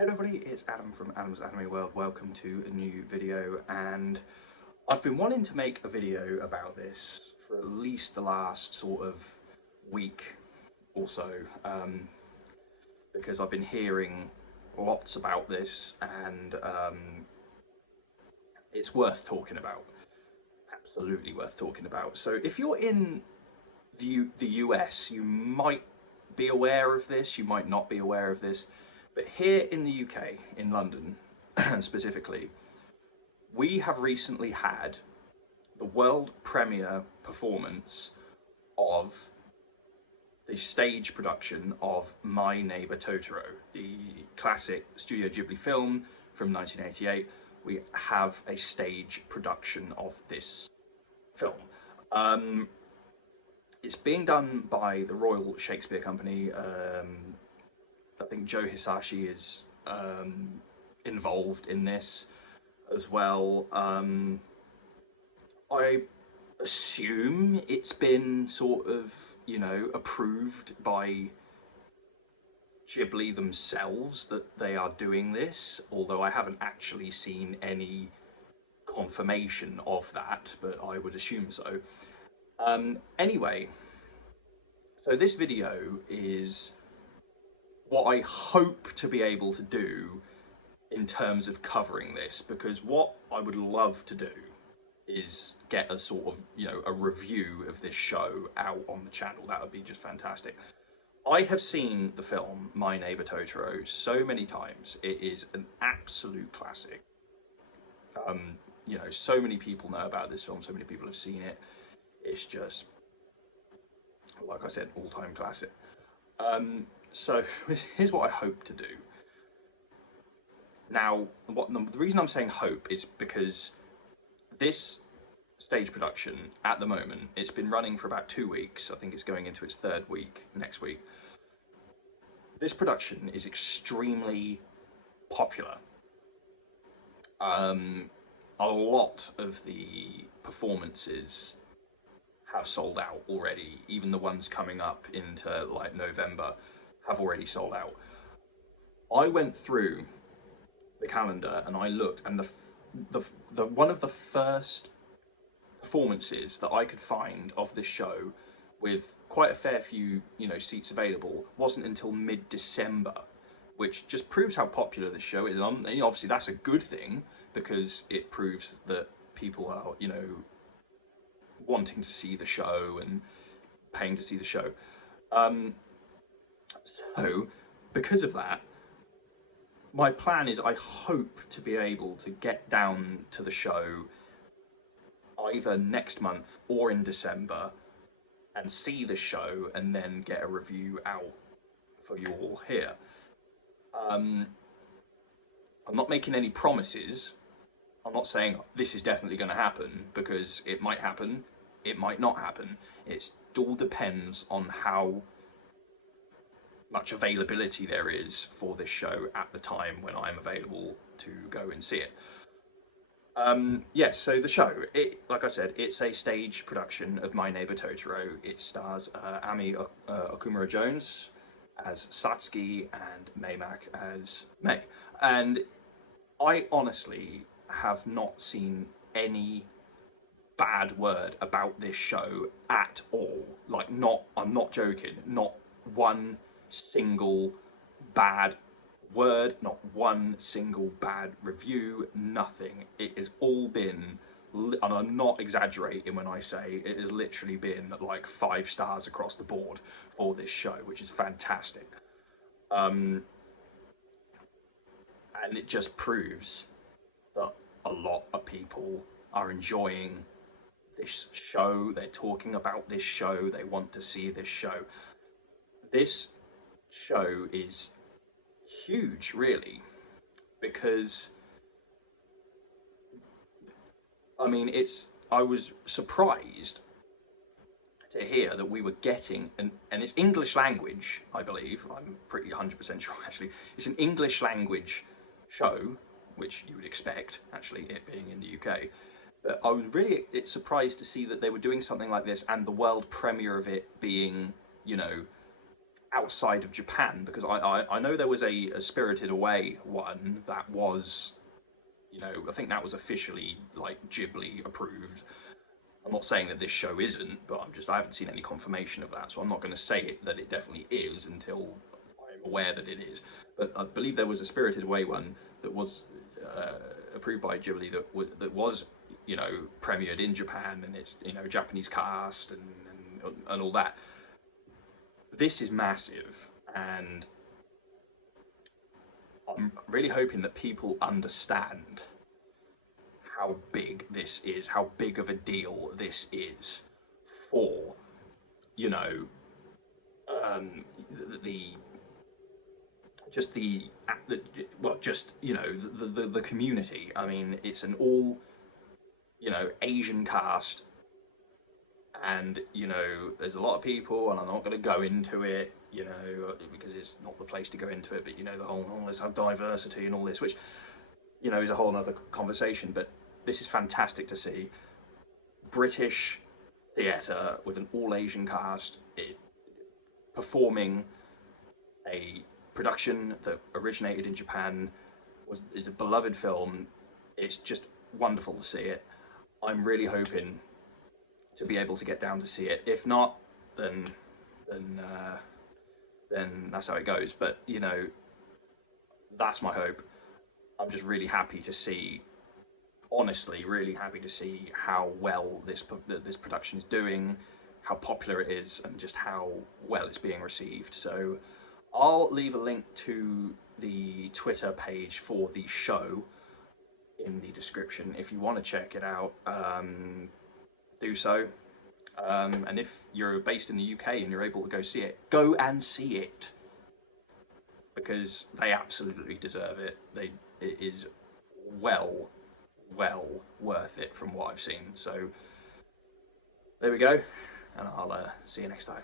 Hello everybody, it's Adam from Adam's Anime World. Welcome to a new video, and I've been wanting to make a video about this for at least the last sort of week or so, because I've been hearing lots about this, and it's worth talking about. Absolutely worth talking about. So if you're in the US, you might be aware of this, you might not be aware of this. But here in the UK, in London specifically, we have recently had the world premiere performance of the stage production of My Neighbour Totoro, the classic Studio Ghibli film from 1988. We have a stage production of this film. It's being done by the Royal Shakespeare Company. I think Joe Hisashi is involved in this as well. I assume it's been sort of, approved by Ghibli themselves that they are doing this, although I haven't actually seen any confirmation of that, but I would assume so. Anyway, so this video is what I hope to be able to do in terms of covering this, because what I would love to do is get a sort of, a review of this show out on the channel. That would be just fantastic. I have seen the film My Neighbour Totoro so many times. It is an absolute classic. So many people know about this film, so many people have seen it. It's just, like I said, all-time classic. So here's what I hope to do. Now, the reason I'm saying hope is because this stage production, at the moment, it's been running for about 2 weeks. I think it's going into its third week next week. This production is extremely popular. A lot of the performances have sold out already. Even the ones coming up into like November have already sold out. I went through the calendar and I looked, and the one of the first performances that I could find of this show, with quite a fair few seats available, wasn't until mid-December, which just proves how popular this show is. And obviously that's a good thing, because it proves that people are wanting to see the show and paying to see the show. So because of that, my plan is I hope to be able to get down to the show either next month or in December and see the show, and then get a review out for you all here. I'm not making any promises. I'm not saying this is definitely going to happen, because it might happen, it might not happen. It all depends on how much availability there is for this show at the time when I'm available to go and see it. Yes, so the show, like I said, it's a stage production of My Neighbour Totoro. It stars Ami Okumura-Jones as Satsuki and Maymak as May. And I honestly have not seen any bad word about this show at all. Like, I'm not joking, not one single bad word, not one single bad review, nothing. It has all been, and I'm not exaggerating when I say it has literally been like 5 stars across the board for this show, which is fantastic. And it just proves that a lot of people are enjoying this show. They're talking about this show. They want to see this show. This show is huge, really, because I was surprised to hear that we were getting and it's English language, I believe. I'm pretty 100% sure, actually. It's an English language show, which you would expect, actually, it being in the UK. But I was really surprised to see that they were doing something like this, and the world premiere of it being, outside of Japan, because I know there was a Spirited Away one that was, you know, I think that was officially like Ghibli approved. I'm not saying that this show isn't, but I haven't seen any confirmation of that, so I'm not going to say that it definitely is until I'm aware that it is. But I believe there was a Spirited Away one that was approved by Ghibli that was, you know, premiered in Japan, and it's, you know, Japanese cast and all that. This is massive, and I'm really hoping that people understand how big this is, how big of a deal this is for, you know, the just the well, just, you know, the community. I mean, it's an all, you know, Asian cast, and, you know, there's a lot of people, and I'm not going to go into it, you know, because it's not the place to go into it. But, you know, the whole, oh, let's have diversity and all this, which, you know, is a whole other conversation. But this is fantastic to see. British theatre with an all Asian cast, performing a production that originated in Japan, is a beloved film. It's just wonderful to see it. I'm really hoping to be able to get down to see it. If not, then then uh, then that's how it goes. But, you know, that's my hope. I'm just really happy to see, honestly, really happy to see how well this production is doing, how popular it is, and just how well it's being received. So I'll leave a link to the Twitter page for the show in the description if you want to check it out. Do so. And if you're based in the UK and you're able to go see it, go and see it, because they absolutely deserve it. It is well worth it from what I've seen. So there we go, and I'll see you next time.